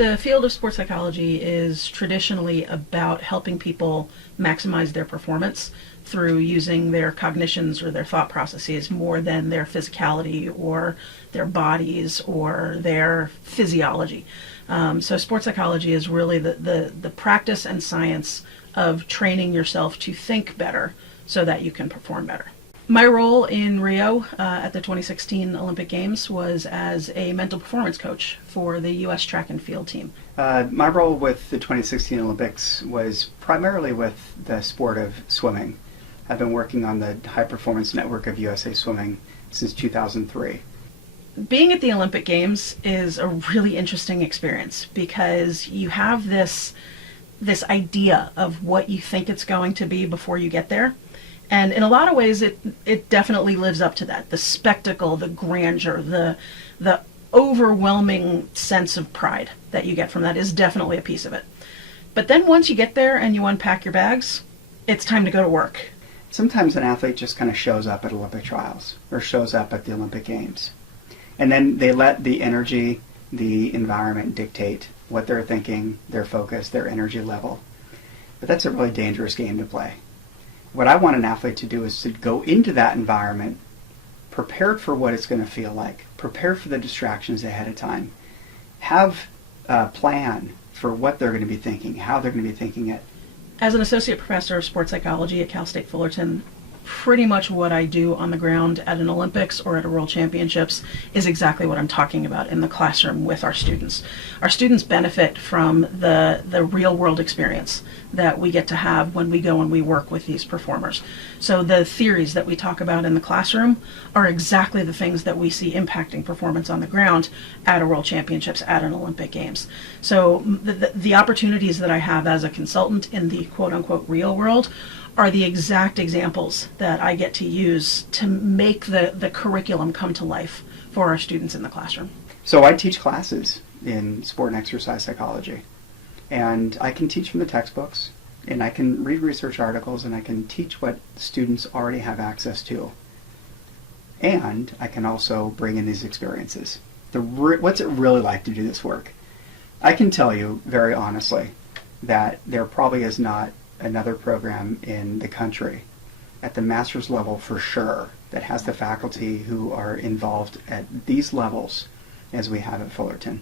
The field of sports psychology is traditionally about helping people maximize their performance through using their cognitions or their thought processes more than their physicality or their bodies or their physiology. So sports psychology is really the practice and science of training yourself to think better so that you can perform better. My role in Rio at the 2016 Olympic Games was as a mental performance coach for the U.S. track and field team. My role with the 2016 Olympics was primarily with the sport of swimming. I've been working on the High Performance Network of USA Swimming since 2003. Being at the Olympic Games is a really interesting experience because you have this idea of what you think it's going to be before you get there. And in a lot of ways, it definitely lives up to that. The spectacle, the grandeur, the overwhelming sense of pride that you get from that is definitely a piece of it. But then once you get there and you unpack your bags, it's time to go to work. Sometimes an athlete just kind of shows up at Olympic trials or shows up at the Olympic Games. And then they let the energy, the environment dictate what they're thinking, their focus, their energy level. But that's a really dangerous game to play. What I want an athlete to do is to go into that environment prepared for what it's going to feel like, prepare for the distractions ahead of time, have a plan for what they're going to be thinking, how they're going to be thinking it. As an associate professor of sports psychology at Cal State Fullerton, pretty much what I do on the ground at an Olympics or at a World Championships is exactly what I'm talking about in the classroom with our students. Our students benefit from the real world experience that we get to have when we go and we work with these performers. So the theories that we talk about in the classroom are exactly the things that we see impacting performance on the ground at a World Championships, at an Olympic Games. So the opportunities that I have as a consultant in the quote-unquote real world are the exact examples that I get to use to make the curriculum come to life for our students in the classroom. So I teach classes in sport and exercise psychology, and I can teach from the textbooks, and I can read research articles, and I can teach what students already have access to. And I can also bring in these experiences. What's it really like to do this work? I can tell you very honestly that there probably is not another program in the country at the master's level for sure that has the faculty who are involved at these levels as we have at Fullerton.